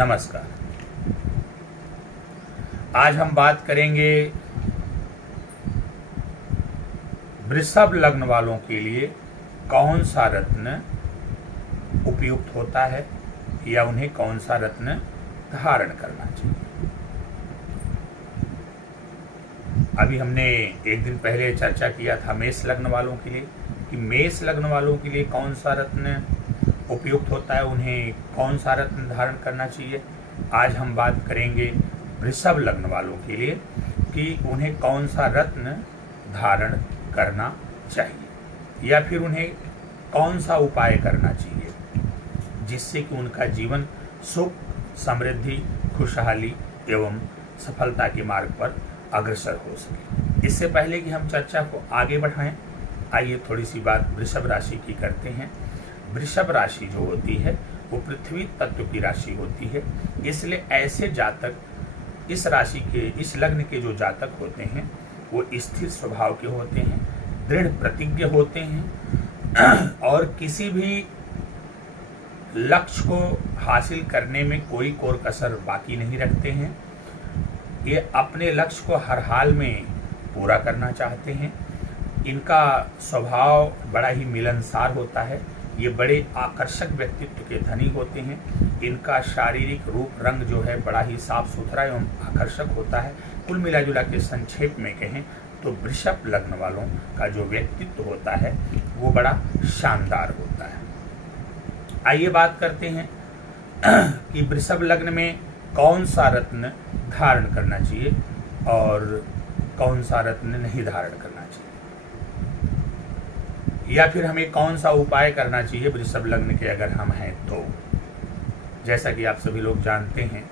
नमस्कार। आज हम बात करेंगे वृषभ लग्न वालों के लिए कौन सा रत्न उपयुक्त होता है या उन्हें कौन सा रत्न धारण करना चाहिए। अभी हमने एक दिन पहले चर्चा किया था मेष लग्न वालों के लिए कि मेष लग्न वालों के लिए कौन सा रत्न उपयुक्त होता है, उन्हें कौन सा रत्न धारण करना चाहिए। आज हम बात करेंगे वृषभ लग्न वालों के लिए कि उन्हें कौन सा रत्न धारण करना चाहिए या फिर उन्हें कौन सा उपाय करना चाहिए जिससे कि उनका जीवन सुख, समृद्धि, खुशहाली एवं सफलता के मार्ग पर अग्रसर हो सके। इससे पहले कि हम चर्चा को आगे बढ़ाएं, आइए थोड़ी सी बात वृषभ राशि की करते हैं। वृषभ राशि जो होती है वो पृथ्वी तत्व की राशि होती है, इसलिए ऐसे जातक, इस राशि के, इस लग्न के जो जातक होते हैं वो स्थिर स्वभाव के होते हैं, दृढ़ प्रतिज्ञ होते हैं और किसी भी लक्ष्य को हासिल करने में कोई कोर कसर बाकी नहीं रखते हैं। ये अपने लक्ष्य को हर हाल में पूरा करना चाहते हैं। इनका स्वभाव बड़ा ही मिलनसार होता है। ये बड़े आकर्षक व्यक्तित्व के धनी होते हैं। इनका शारीरिक रूप रंग जो है बड़ा ही साफ सुथरा एवं आकर्षक होता है। कुल मिला जुला के संक्षेप में कहें तो वृषभ लग्न वालों का जो व्यक्तित्व होता है वो बड़ा शानदार होता है। आइए बात करते हैं कि वृषभ लग्न में कौन सा रत्न धारण करना चाहिए और कौन सा रत्न नहीं धारण करना चाहिए, या फिर हमें कौन सा उपाय करना चाहिए वृषभ लग्न के अगर हम हैं तो। जैसा कि आप सभी लोग जानते हैं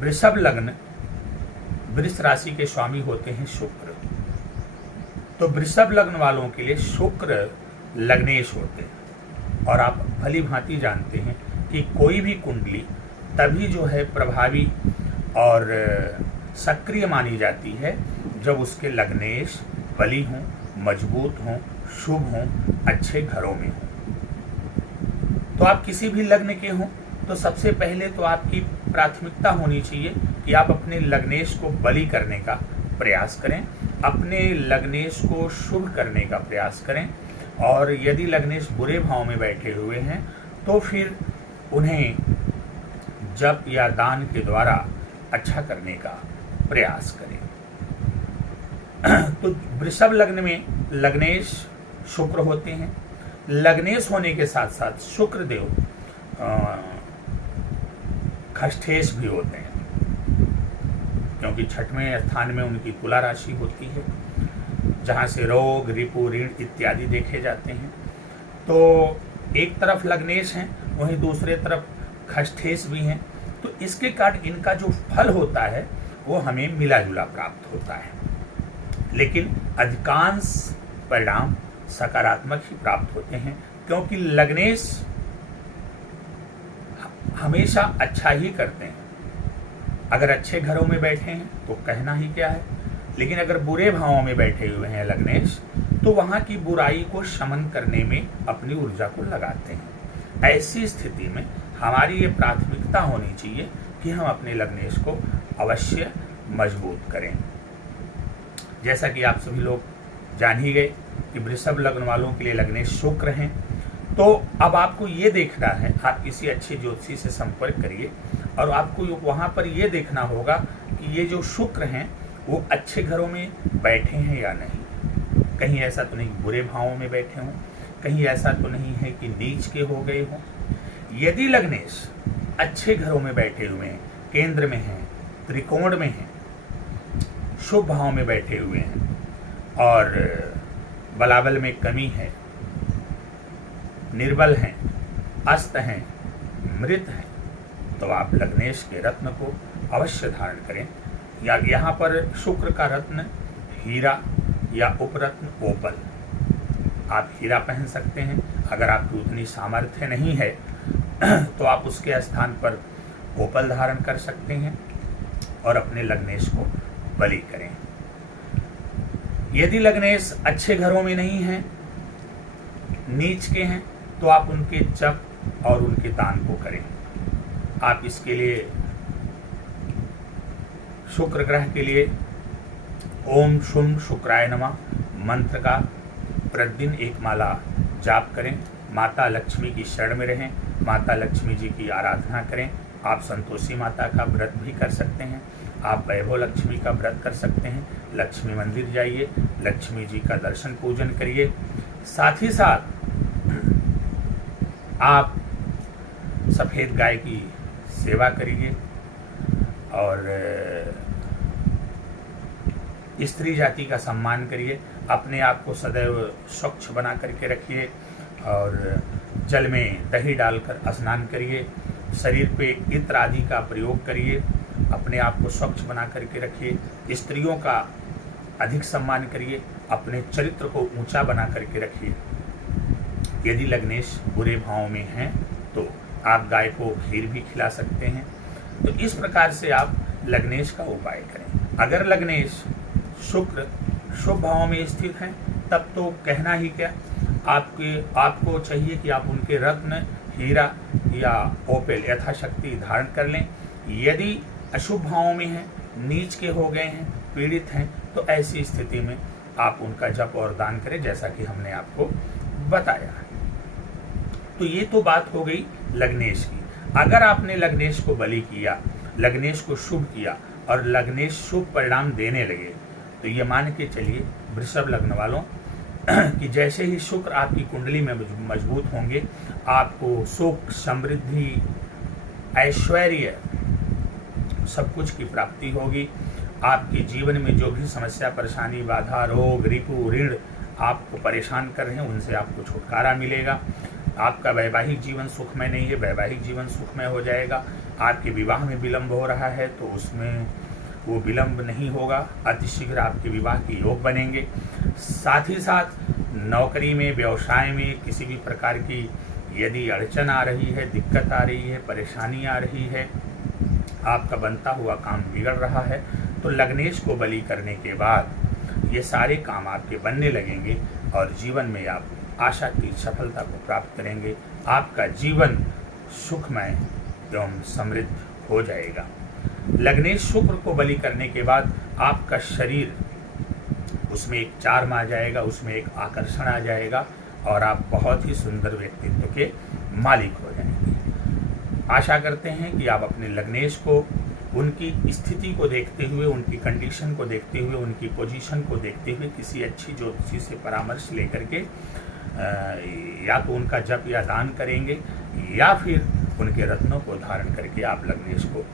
वृषभ लग्न वृष राशि के स्वामी होते हैं शुक्र। तो वृषभ लग्न वालों के लिए शुक्र लग्नेश होते हैं और आप भली भांति जानते हैं कि कोई भी कुंडली तभी जो है प्रभावी और सक्रिय मानी जाती है जब उसके लग्नेश बली हों, मजबूत हों, शुभ हों, अच्छे घरों में हों। तो आप किसी भी लग्न के हों तो सबसे पहले तो आपकी प्राथमिकता होनी चाहिए कि आप अपने लग्नेश को बली करने का प्रयास करें, अपने लग्नेश को शुभ करने का प्रयास करें। और यदि लग्नेश बुरे भाव में बैठे हुए हैं तो फिर उन्हें जप या दान के द्वारा अच्छा करने का प्रयास करें। तो वृषभ लग्न में लग्नेश शुक्र होते हैं। लग्नेश होने के साथ साथ शुक्र देव खष्ठेश भी होते हैं क्योंकि छठवें स्थान में उनकी तुला राशि होती है जहाँ से रोग, रिपु, ऋण इत्यादि देखे जाते हैं। तो एक तरफ लग्नेश हैं वहीं दूसरे तरफ खष्ठेश भी हैं। तो इसके कारण इनका जो फल होता है वो हमें मिला जुला प्राप्त होता है, लेकिन अधिकांश परिणाम सकारात्मक ही प्राप्त होते हैं क्योंकि लग्नेश हमेशा अच्छा ही करते हैं। अगर अच्छे घरों में बैठे हैं तो कहना ही क्या है, लेकिन अगर बुरे भावों में बैठे हुए हैं लग्नेश तो वहाँ की बुराई को शमन करने में अपनी ऊर्जा को लगाते हैं। ऐसी स्थिति में हमारी ये प्राथमिकता होनी चाहिए कि हम अपने लग्नेश को अवश्य मजबूत करें। जैसा कि आप सभी लोग जान ही गए कि वृषभ लग्न वालों के लिए लग्नेश शुक्र हैं। तो अब आपको ये देखना है, आप किसी अच्छे ज्योतिषी से संपर्क करिए और आपको वहाँ पर ये देखना होगा कि ये जो शुक्र हैं वो अच्छे घरों में बैठे हैं या नहीं। कहीं ऐसा तो नहीं बुरे भावों में बैठे हों, कहीं ऐसा तो नहीं है कि नीच के हो गए हों। यदि लग्नेश अच्छे घरों में बैठे हुए हैं, केंद्र में हैं, त्रिकोण में हैं, शुभ भाव में बैठे हुए हैं और बलाबल में कमी है, निर्बल हैं, अस्त हैं, मृत हैं, तो आप लग्नेश के रत्न को अवश्य धारण करें। या यहाँ पर शुक्र का रत्न हीरा या उपरत्न ओपल, आप हीरा पहन सकते हैं। अगर आपकी उतनी सामर्थ्य नहीं है तो आप उसके स्थान पर ओपल धारण कर सकते हैं और अपने लग्नेश को बलि करें। यदि लग्नेश अच्छे घरों में नहीं हैं, नीच के हैं, तो आप उनके जप और उनके दान को करें। आप इसके लिए शुक्र ग्रह के लिए ओम शुम शुक्राय नमः मंत्र का प्रतिदिन एक माला जाप करें। माता लक्ष्मी की शरण में रहें, माता लक्ष्मी जी की आराधना करें। आप संतोषी माता का व्रत भी कर सकते हैं, आप वैभव लक्ष्मी का व्रत कर सकते हैं। लक्ष्मी मंदिर जाइए, लक्ष्मी जी का दर्शन पूजन करिए। साथ ही साथ आप सफ़ेद गाय की सेवा करिए और स्त्री जाति का सम्मान करिए। अपने आप को सदैव स्वच्छ बना करके रखिए और जल में दही डालकर स्नान करिए। शरीर पे इत्र आदि का प्रयोग करिए। अपने आप को स्वच्छ बना करके रखिए। स्त्रियों का अधिक सम्मान करिए। अपने चरित्र को ऊंचा बना करके रखिए। यदि लग्नेश बुरे भाव में हैं तो आप गाय को खीर भी खिला सकते हैं। तो इस प्रकार से आप लग्नेश का उपाय करें। अगर लग्नेश शुक्र शुभ भाव में स्थित हैं तब तो कहना ही क्या, आपको चाहिए कि आप उनके रत्न, हीरा या ओपेल यथाशक्ति धारण कर लें। यदि अशुभ भावों में हैं, नीच के हो गए हैं, पीड़ित हैं, तो ऐसी स्थिति में आप उनका जप और दान करें, जैसा कि हमने आपको बताया। तो ये तो बात हो गई लग्नेश की। अगर आपने लग्नेश को बलि किया, लग्नेश को शुभ किया और लग्नेश शुभ परिणाम देने लगे, तो ये मान के चलिए वृषभ लग्न वालों कि जैसे ही शुक्र आपकी कुंडली में मजबूत होंगे, आपको सुख, समृद्धि, ऐश्वर्य सब कुछ की प्राप्ति होगी। आपके जीवन में जो भी समस्या, परेशानी, बाधा, रोग, रिपु, ऋण आपको परेशान कर रहे हैं, उनसे आपको छुटकारा मिलेगा। आपका वैवाहिक जीवन सुखमय नहीं है, वैवाहिक जीवन सुखमय हो जाएगा। आपके विवाह में विलंब हो रहा है तो उसमें वो विलंब नहीं होगा, अतिशीघ्र आपके विवाह के योग बनेंगे। साथ ही साथ नौकरी में, व्यवसाय में किसी भी प्रकार की यदि अड़चन आ रही है, दिक्कत आ रही है, परेशानी आ रही है, आपका बनता हुआ काम बिगड़ रहा है, तो लग्नेश को बलि करने के बाद ये सारे काम आपके बनने लगेंगे और जीवन में आप आशा की सफलता को प्राप्त करेंगे। आपका जीवन सुखमय एवं समृद्ध हो जाएगा। लग्नेश शुक्र को बलि करने के बाद आपका शरीर, उसमें एक चार्म आ जाएगा, उसमें एक आकर्षण आ जाएगा और आप बहुत ही सुंदर व्यक्तित्व के मालिक हो जाएंगे। आशा करते हैं कि आप अपने लग्नेश को उनकी स्थिति को देखते हुए, उनकी कंडीशन को देखते हुए, उनकी पोजीशन को देखते हुए किसी अच्छी ज्योतिषी से परामर्श लेकर के या तो उनका जप या दान करेंगे या फिर उनके रत्नों को धारण करके आप लग्नेश को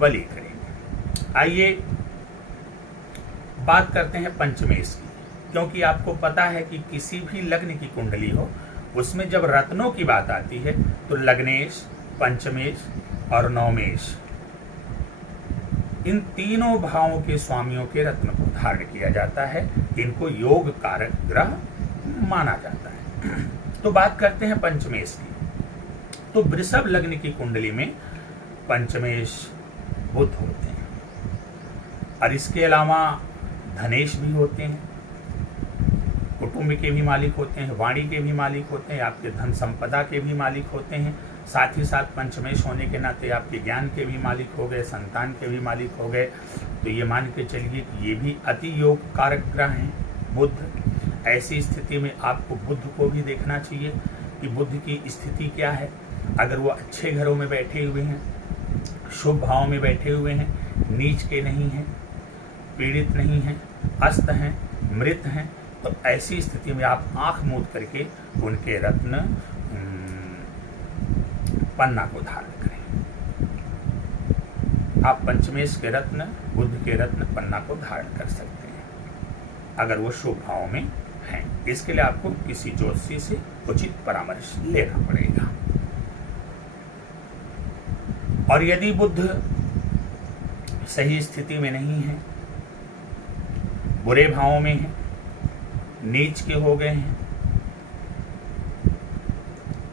बलि करेंगे। आइए बात करते हैं पंचमेश की, क्योंकि आपको पता है कि किसी भी लग्न की कुंडली हो, उसमें जब रत्नों की बात आती है तो लग्नेश, पंचमेश और नवमेश, इन तीनों भावों के स्वामियों के रत्न को धारण किया जाता है। इनको योग कारक ग्रह माना जाता है। तो बात करते हैं पंचमेश की। तो वृषभ लग्न की कुंडली में पंचमेश बुध होते हैं और इसके अलावा धनेश भी होते हैं, कुटुंब के भी मालिक होते हैं, वाणी के भी मालिक होते हैं, आपके धन संपदा के भी मालिक होते हैं। साथ ही साथ पंचमेश होने के नाते आपके ज्ञान के भी मालिक हो गए, संतान के भी मालिक हो गए। तो ये मान के चलिए कि ये भी अति योग कारक ग्रह हैं बुध। ऐसी स्थिति में आपको बुध को भी देखना चाहिए कि बुध की स्थिति क्या है। अगर वो अच्छे घरों में बैठे हुए हैं, शुभ भाव में बैठे हुए हैं, नीच के नहीं हैं, पीड़ित नहीं हैं, अस्त हैं, मृत हैं, तो ऐसी स्थिति में आप आंख मूंद करके उनके रत्न पन्ना को धारण करें। आप पंचमेश के रत्न, बुध के रत्न पन्ना को धारण कर सकते हैं अगर वो शुभ भाव में हैं। इसके लिए आपको किसी ज्योतिषी से उचित परामर्श लेना पड़ेगा। और यदि बुध सही स्थिति में नहीं है, बुरे भावों में है, नीच के हो गए हैं,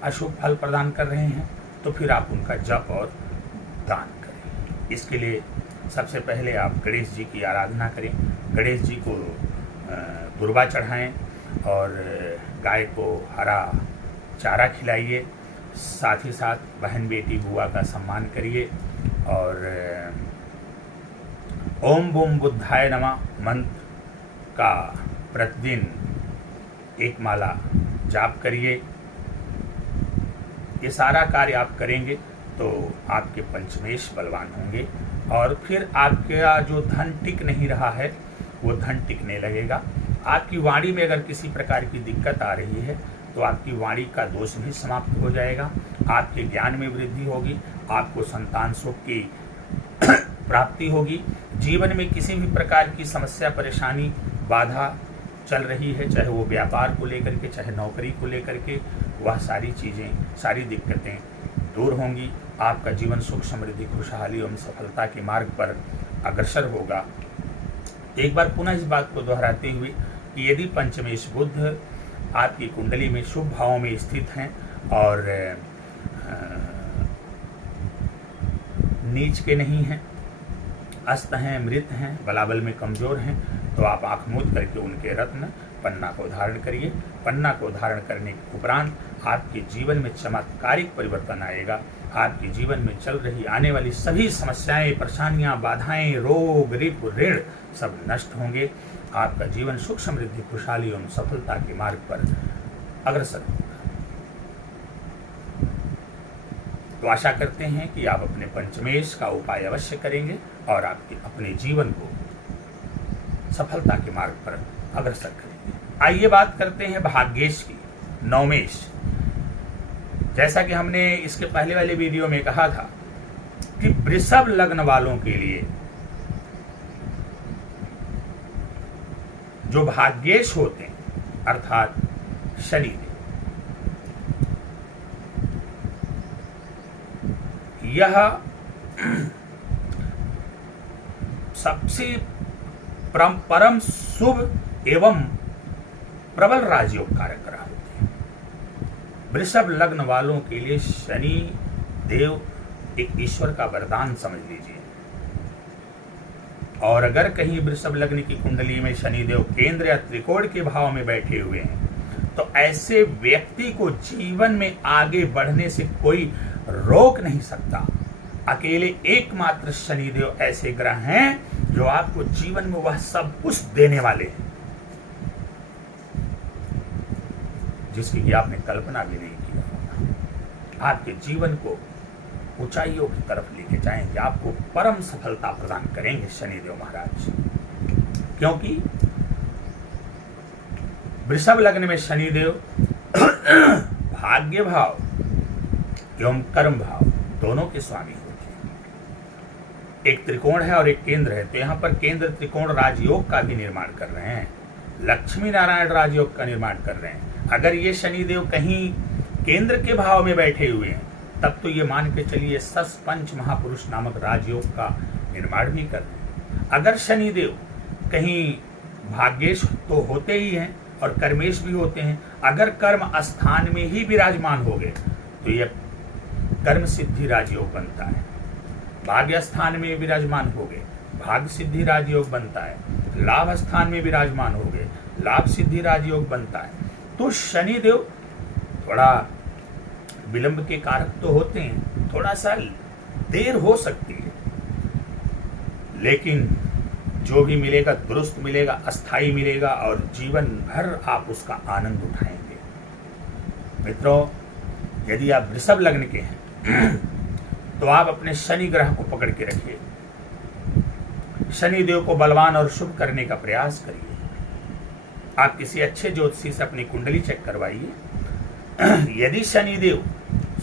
अशुभ फल प्रदान कर रहे हैं, तो फिर आप उनका जप और दान करें। इसके लिए सबसे पहले आप गणेश जी की आराधना करें। गणेश जी को दुर्वा चढ़ाएं और गाय को हरा चारा खिलाइए साथ ही साथ बहन बेटी बुआ का सम्मान करिए और ओम बूम बुद्धाय नमः मंत्र का प्रतिदिन एक माला जाप करिए। ये सारा कार्य आप करेंगे तो आपके पंचमेश बलवान होंगे और फिर आपका जो धन टिक नहीं रहा है वो धन टिकने लगेगा। आपकी वाणी में अगर किसी प्रकार की दिक्कत आ रही है तो आपकी वाणी का दोष भी समाप्त हो जाएगा। आपके ज्ञान में वृद्धि होगी, आपको संतान सुख की प्राप्ति होगी। जीवन में किसी भी प्रकार की समस्या परेशानी बाधा चल रही है, चाहे वो व्यापार को लेकर के, चाहे नौकरी को लेकर के, वह सारी चीज़ें, सारी दिक्कतें दूर होंगी। आपका जीवन सुख समृद्धि खुशहाली एवं सफलता के मार्ग पर अग्रसर होगा। एक बार पुनः इस बात को दोहराते हुए कि यदि पंचमेश बुध आपकी कुंडली में शुभ भावों में स्थित हैं और नीच के नहीं हैं, अस्त हैं, मृत हैं, बलाबल में कमजोर हैं, तो आप आंख मूंद करके उनके रत्न पन्ना को धारण करिए। पन्ना को धारण करने के उपरांत आपके जीवन में चमत्कारिक परिवर्तन आएगा। आपके जीवन में चल रही आने वाली सभी समस्याएं, परेशानियां, बाधाएं, रोग, रिप, ऋण सब नष्ट होंगे। आपका जीवन सुख समृद्धि खुशहाली एवं सफलता के मार्ग पर अग्रसर होगा। तो आशा करते हैं कि आप अपने पंचमेश का उपाय अवश्य करेंगे और आपके अपने जीवन को सफलता के मार्ग पर अग्रसर करेंगे। आइए बात करते हैं भाग्येश की, नवमेश। जैसा कि हमने इसके पहले वाले वीडियो में कहा था कि वृषभ लग्न वालों के लिए जो भाग्येश होते हैं अर्थात शनिदेव, यह सबसे परम शुभ एवं प्रबल राजयोग कारक ग्रह होते हैं। वृषभ लग्न वालों के लिए शनि देव एक ईश्वर का वरदान समझ लीजिए। और अगर कहीं वृषभ लग्न की कुंडली में शनिदेव केंद्र या त्रिकोण के भाव में बैठे हुए हैं तो ऐसे व्यक्ति को जीवन में आगे बढ़ने से कोई रोक नहीं सकता। अकेले एकमात्र शनिदेव ऐसे ग्रह हैं जो आपको जीवन में वह सब कुछ देने वाले हैं जिसकी कि आपने कल्पना भी नहीं की होगा। आपके जीवन को ऊंचाइयों की तरफ लेके जाएंगे, आपको परम सफलता प्रदान करेंगे शनिदेव महाराज। क्योंकि वृषभ लग्न में शनिदेव भाग्य भाव एवं कर्म भाव दोनों के स्वामी होते हैं। एक त्रिकोण है और एक केंद्र है, तो यहाँ पर केंद्र त्रिकोण राजयोग का भी निर्माण कर रहे हैं, लक्ष्मी नारायण राजयोग का निर्माण कर रहे हैं। अगर ये शनिदेव कहीं केंद्र के भाव में बैठे हुए हैं तब तो ये मान के चलिए सस पंच महापुरुष नामक राजयोग का निर्माण भी कर रहे हैं। अगर शनिदेव कहीं भाग्येश तो होते ही हैं और कर्मेश भी होते हैं, अगर कर्म स्थान में ही विराजमान हो गए तो यह कर्म सिद्धि राजयोग बनता है। भाग्य स्थान में विराजमान हो गए, भाग्य सिद्धि राजयोग बनता है। लाभ स्थान में विराजमान हो गए, लाभ सिद्धि राजयोग बनता है। तो शनिदेव थोड़ा विलंब के कारक तो होते हैं, थोड़ा सा देर हो सकती है, लेकिन जो भी मिलेगा दुरुस्त मिलेगा, अस्थाई मिलेगा और जीवन भर आप उसका आनंद उठाएंगे। मित्रों, यदि आप वृषभ लग्न के हैं तो आप अपने शनि ग्रह को पकड़ के रखिए, शनिदेव को बलवान और शुभ करने का प्रयास करिए। आप किसी अच्छे ज्योतिषी से अपनी कुंडली चेक करवाइए। यदि शनिदेव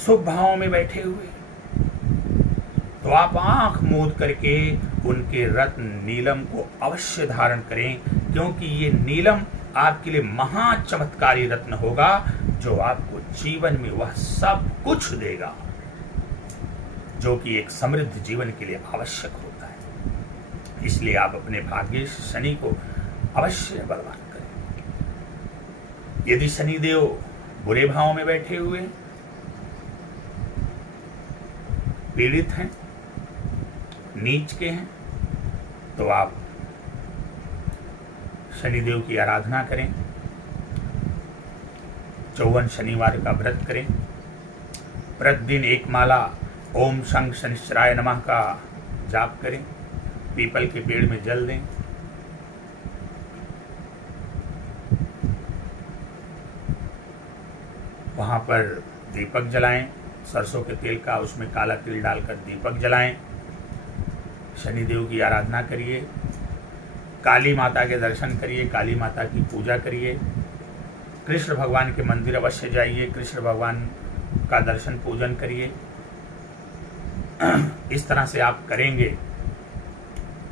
शुभ भावों में बैठे हुए तो आप आंख मूंद करके उनके रत्न नीलम को अवश्य धारण करें, क्योंकि ये नीलम आपके लिए महा चमत्कारी रत्न होगा जो आपको जीवन में वह सब कुछ देगा जो कि एक समृद्ध जीवन के लिए आवश्यक होता है। इसलिए आप अपने भाग्य शनि को अवश्य बलवान करें। यदि शनिदेव बुरे भाव में बैठे हुए पीड़ित हैं, नीच के हैं, तो आप शनिदेव की आराधना करें, 54 शनिवार का व्रत करें, प्रतिदिन एक माला ओम शंख शनिश्चराय नमः का जाप करें, पीपल के पेड़ में जल दें, वहाँ पर दीपक जलाएं, सरसों के तेल का उसमें काला तिल डालकर दीपक जलाएं, शनिदेव की आराधना करिए, काली माता के दर्शन करिए, काली माता की पूजा करिए, कृष्ण भगवान के मंदिर अवश्य जाइए, कृष्ण भगवान का दर्शन पूजन करिए। इस तरह से आप करेंगे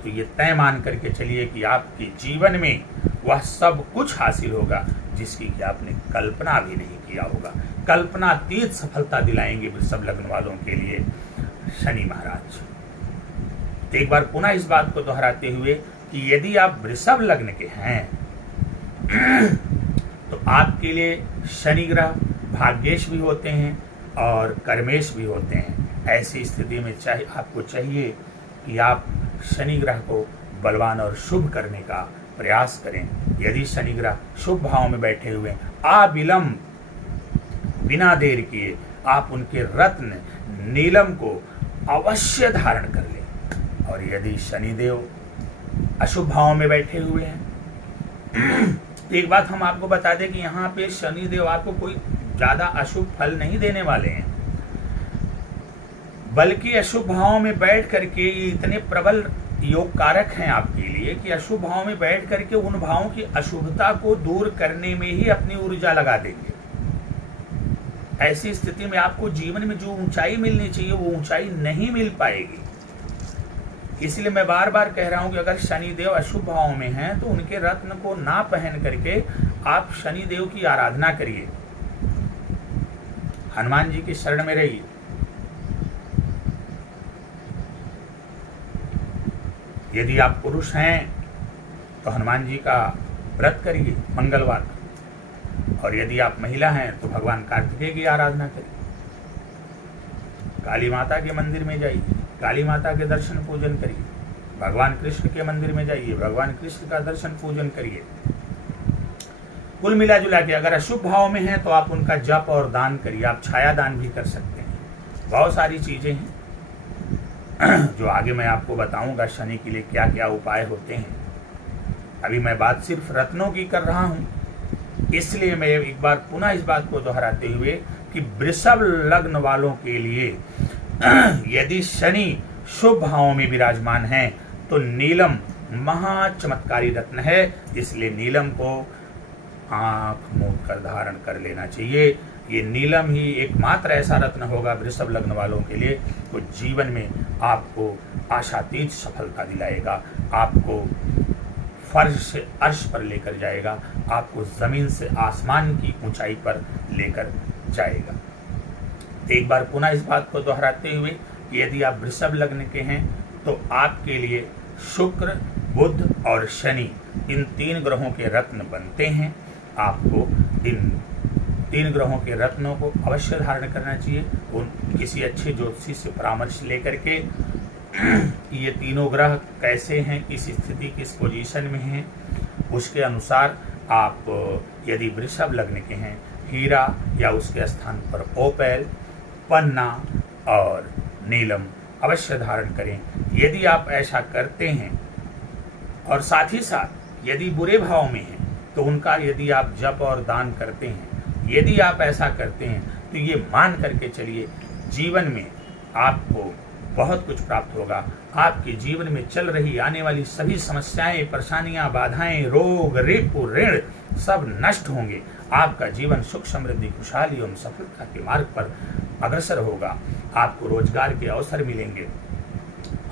तो ये तय मान करके चलिए कि आपके जीवन में वह सब कुछ हासिल होगा जिसकी कि आपने कल्पना भी नहीं किया होगा। कल्पनातीत सफलता दिलाएंगे वृषभ लग्न वालों के लिए शनि महाराज। तो एक बार पुनः इस बात को दोहराते हुए कि यदि आप वृषभ लग्न के हैं तो आपके लिए शनि ग्रह भाग्येश भी होते हैं और कर्मेश भी होते हैं। ऐसी स्थिति में आपको चाहिए कि आप शनि ग्रह को बलवान और शुभ करने का प्रयास करें। यदि शनि ग्रह शुभ भाव में बैठे हुए अविलंब बिना देर किए आप उनके रत्न नीलम को अवश्य धारण कर लें। और यदि शनिदेव अशुभ भाव में बैठे हुए हैं तो एक बात हम आपको बता दें कि यहाँ पे शनिदेव आपको कोई ज्यादा अशुभ फल नहीं देने वाले हैं, बल्कि अशुभ भाव में बैठ करके ये इतने प्रबल योग कारक हैं आपके लिए कि अशुभ भाव में बैठ करके उन भावों की अशुभता को दूर करने में ही अपनी ऊर्जा लगा देंगे। ऐसी स्थिति में आपको जीवन में जो ऊंचाई मिलनी चाहिए वो ऊंचाई नहीं मिल पाएगी। इसलिए मैं बार बार कह रहा हूं कि अगर शनिदेव अशुभ भाव में हैं तो उनके रत्न को ना पहन करके आप शनिदेव की आराधना करिए, हनुमान जी की शरण में रहिए। यदि आप पुरुष हैं तो हनुमान जी का व्रत करिए मंगलवार, और यदि आप महिला हैं तो भगवान कार्तिकेय की आराधना करिए। काली माता के मंदिर में जाइए, काली माता के दर्शन पूजन करिए। भगवान कृष्ण के मंदिर में जाइए, भगवान कृष्ण का दर्शन पूजन करिए। कुल मिला जुला के अगर अशुभ भाव में हैं तो आप उनका जप और दान करिए। आप छाया दान भी कर सकते हैं। बहुत सारी चीजें हैं जो आगे मैं आपको बताऊंगा शनि के लिए क्या क्या उपाय होते हैं। अभी मैं बात सिर्फ रत्नों की कर रहा हूं, इसलिए मैं एक बार पुनः इस बात को दोहराते हुए कि वृषभ लग्न वालों के लिए यदि शनि शुभ भावों में विराजमान है तो नीलम महा चमत्कारी रत्न है, इसलिए नीलम को आंख मूंद कर धारण कर लेना चाहिए। ये नीलम ही एकमात्र ऐसा रत्न होगा वृषभ लग्न वालों के लिए तो जीवन में आपको आशातीत सफलता दिलाएगा, आपको फर्श से अर्श पर लेकर जाएगा, आपको जमीन से आसमान की ऊंचाई पर लेकर जाएगा। एक बार पुनः इस बात को दोहराते हुए कि यदि आप वृषभ लग्न के हैं तो आपके लिए शुक्र, बुध और शनि इन 3 ग्रहों के रत्न बनते हैं। आपको इन 3 ग्रहों के रत्नों को अवश्य धारण करना चाहिए। उन किसी अच्छे ज्योतिषी से परामर्श लेकर के ये तीनों ग्रह कैसे हैं, किस स्थिति, किस पोजीशन में हैं, उसके अनुसार आप यदि वृषभ लग्न के हैं हीरा या उसके स्थान पर ओपेल, पन्ना और नीलम अवश्य धारण करें। यदि आप ऐसा करते हैं और साथ ही साथ यदि बुरे भाव में हैं तो उनका यदि आप जप और दान करते हैं, यदि आप ऐसा करते हैं तो ये मान करके चलिए जीवन में आपको बहुत कुछ प्राप्त होगा। आपके जीवन में चल रही आने वाली सभी समस्याएं, परेशानियां, बाधाएं, रोग, रिपु, ऋण सब नष्ट होंगे। आपका जीवन सुख, समृद्धि, खुशहाली एवं सफलता के मार्ग पर अग्रसर होगा। आपको रोजगार के अवसर मिलेंगे।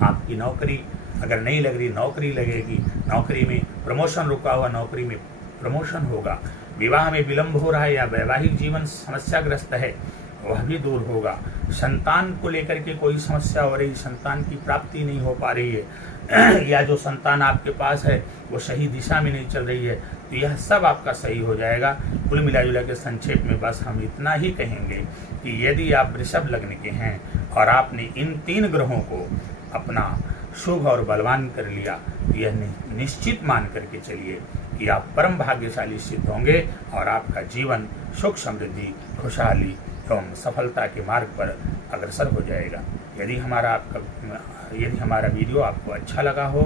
आपकी नौकरी अगर नहीं लग रही, नौकरी लगेगी। नौकरी में प्रमोशन रुका हुआ, नौकरी में प्रमोशन होगा। विवाह में विलंब हो रहा है या वैवाहिक जीवन समस्याग्रस्त है, वह भी दूर होगा। संतान को लेकर के कोई समस्या हो रही, संतान की प्राप्ति नहीं हो पा रही है या जो संतान आपके पास है वो सही दिशा में नहीं चल रही है, तो यह सब आपका सही हो जाएगा। कुल मिलाजुला के संक्षेप में बस हम इतना ही कहेंगे कि यदि आप वृषभ लग्न के हैं और आपने इन 3 ग्रहों को अपना शुभ और बलवान कर लिया, तो यह निश्चित मान करके चलिए कि आप परम भाग्यशाली सिद्ध होंगे और आपका जीवन सुख, समृद्धि, खुशहाली एवं सफलता के मार्ग पर अग्रसर हो जाएगा। यदि हमारा वीडियो आपको अच्छा लगा हो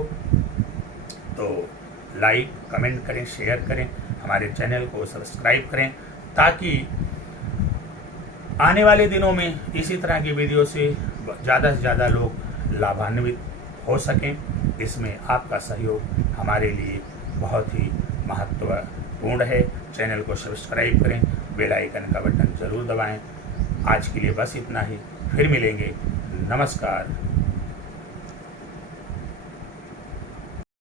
तो लाइक, कमेंट करें, शेयर करें, हमारे चैनल को सब्सक्राइब करें, ताकि आने वाले दिनों में इसी तरह की वीडियो से ज़्यादा से ज़्यादा लोग लाभान्वित हो सकें। इसमें आपका सहयोग हमारे लिए बहुत ही महत्वपूर्ण है। चैनल को सब्सक्राइब करें, बेल आइकन का बटन ज़रूर दबाएं। आज के लिए बस इतना ही, फिर मिलेंगे। नमस्कार।